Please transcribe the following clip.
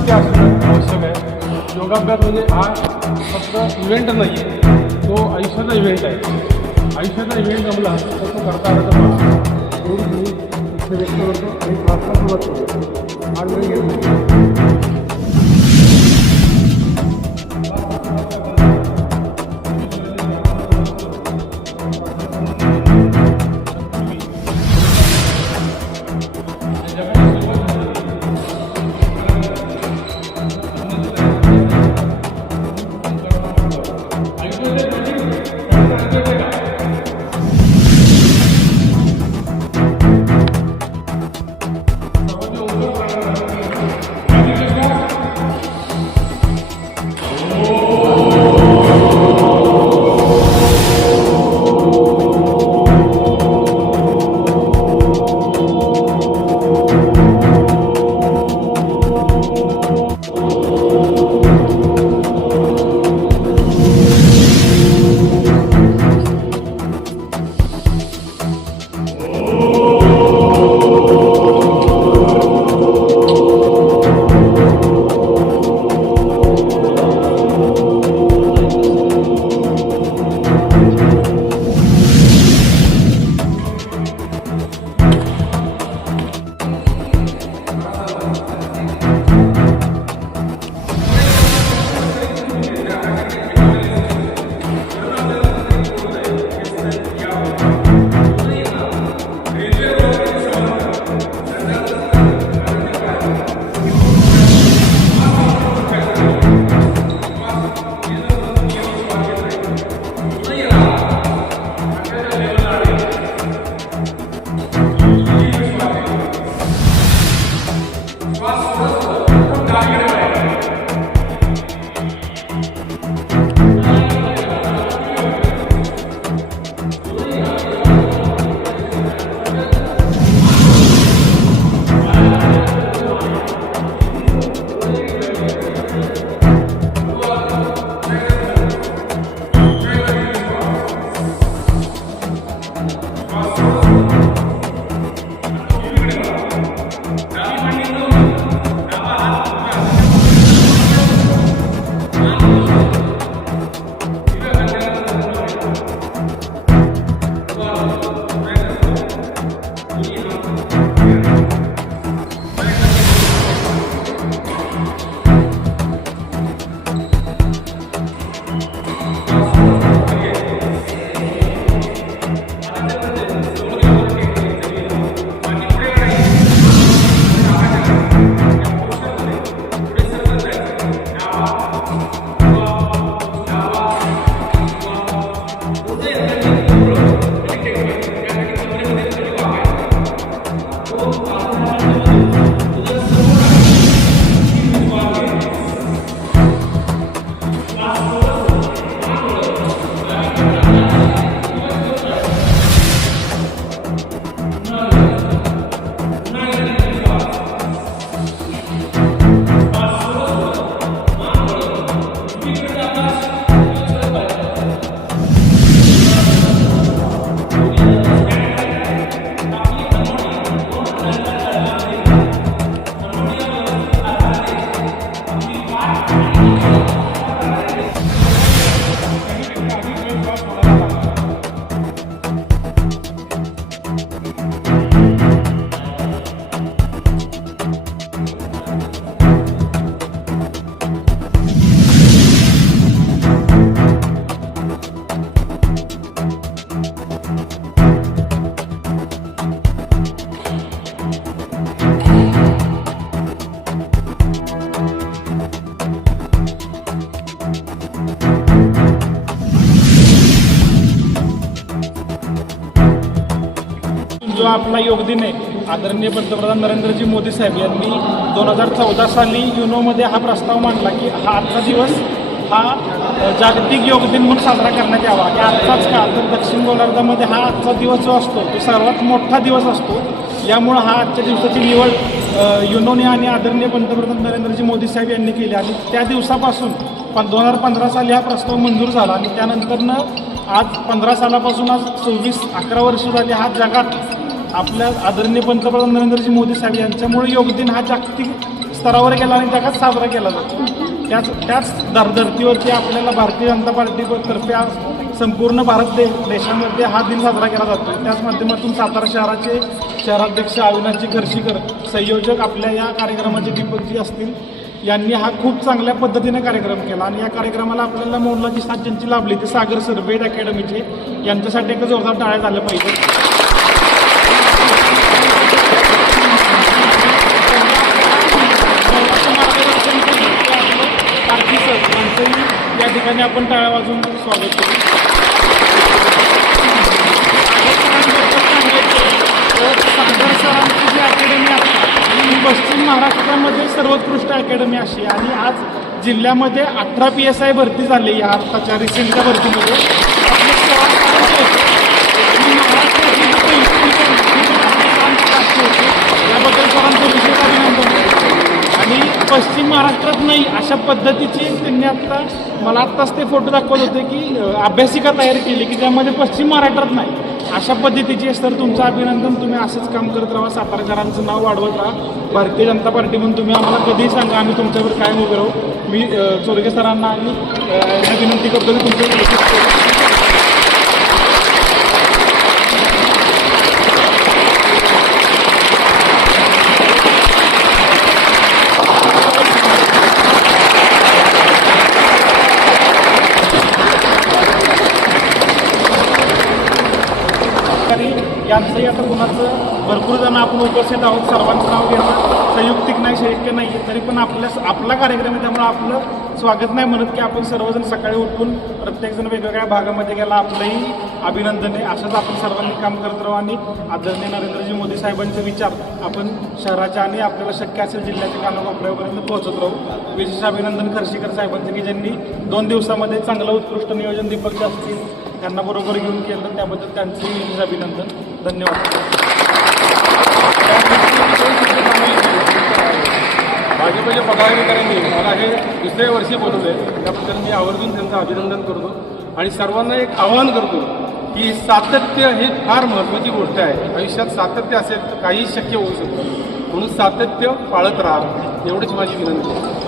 उपस्थिती असणं आवश्यक आहे. योगाभ्यास म्हणजे हा फक्त इव्हेंट नाही आहे, तो आयुष्याचा इव्हेंट आहे. आयुष्याचा इव्हेंट जमला तर तो करता आला तर पाहिजे. एवढी मी इथे व्यक्त करतो आणि प्रार्थना सुरुवात करतो. आज वेळ घेतो. जो आपला योग दिन आहे आदरणीय पंतप्रधान नरेंद्रजी मोदी साहेब यांनी 2014 साली युनोमध्ये हा प्रस्ताव मांडला की हा आजचा दिवस हा जागतिक योग दिन म्हणून साजरा करण्यात यावा. की आजचाच काळ तर दक्षिण गोलार्धामध्ये हा आजचा दिवस जो असतो तो सर्वात मोठा दिवस असतो. यामुळं हा आजच्या दिवसाची निवड युनोने आणि आदरणीय पंतप्रधान नरेंद्रजी मोदी साहेब यांनी केली आणि त्या दिवसापासून 2015 साली हा प्रस्ताव मंजूर झाला आणि त्यानंतरनं आज 15 सालापासून आज 11 वर्ष झाली हा जगात आपल्या आदरणीय पंतप्रधान नरेंद्रजी मोदी साहेब यांच्यामुळे योग दिन हा जागतिक स्तरावर गेला आणि जगात साजरा केला जातो. त्याच धर्तीवरती आपल्याला भारतीय जनता पार्टीतर्फे आज संपूर्ण देशामध्ये हा दिन साजरा केला जातो. त्याच माध्यमातून सातारा शहराचे शहराध्यक्ष अविनाशजी खर्शीकर, संयोजक आपल्या या कार्यक्रमाचे दीपकजी असतील, यांनी हा खूप चांगल्या पद्धतीने कार्यक्रम केला आणि या कार्यक्रमाला आपल्याला मोलाची साथ ज्यांची लाभली ते सागर सर वेद अकॅडमीचे, यांच्यासाठी एक जोरदार टाळ्या झाल्या पाहिजे. या ठिकाणी आपण टाळ्या वाजवून स्वागत करू. सागर सरांची जी अकॅडमी आहे ही पश्चिम महाराष्ट्रामध्ये सर्वोत्कृष्ट अकॅडमी अशी, आणि आज जिल्ह्यामध्ये 18 PSI भरती झाली या आत्ताच्या रिसेंटच्या भरतीमध्ये. याबद्दल सरांचं विशेष अभिनंदन. आणि पश्चिम महाराष्ट्रात नाही अशा पद्धतीची त्यांनी मला आत्ताच ते फोटो दाखवत होते की अभ्यासिका तयार केली की त्यामध्ये पश्चिम महाराष्ट्रात नाही अशा पद्धतीची. तर तुमचं अभिनंदन. तुम्ही असंच काम करत राहा, सातारकरांचं नाव वाढवत राहा. भारतीय जनता पार्टी म्हणून तुम्ही आम्हाला कधीही सांगा, आम्ही तुमच्यावर कायम उभे राहू. मी चोरगे सरांना आणि विनंती करतो की तुमचं यांचंही आता कुणाचं भरपूर जण आपण उपस्थित आहोत. सर्वांचं नाव घेणं संयुक्तिक नाही, शक्य नाही. तरी पण आपला कार्यक्रम आहे त्यामुळे आपलं स्वागत नाही म्हणत की आपण सर्वजण सकाळी उठून प्रत्येकजण वेगवेगळ्या भागामध्ये गेला. आपलंही अभिनंदन आहे. असंच आपण सर्वांनी काम करत राहू आणि आदरणीय नरेंद्रजी मोदी साहेबांचे विचार आपण शहराच्या आणि आपल्याला शक्य असेल जिल्ह्याच्या कानाकोपऱ्यापर्यंत पोहोचत राहू. विशेष अभिनंदन खर्शीकर साहेबांचं की ज्यांनी 2 दिवसामध्ये चांगलं उत्कृष्ट नियोजन दीपकचे असतील त्यांना बरोबर घेऊन केलं, त्याबद्दल त्यांचंही विशेष अभिनंदन. धन्यवाद. भाजपच्या पदाधिकाऱ्यांनी मला हे 2ऱ्या वर्षी बोलवले, त्याबद्दल मी आवर्जून त्यांचं अभिनंदन करतो आणि सर्वांना एक आवाहन करतो की सातत्य ही फार महत्त्वाची गोष्ट आहे. आयुष्यात सातत्य असेल तर काही शक्य होऊ शकतं, म्हणून सातत्य पाळत राहा, एवढीच माझी विनंती आहे.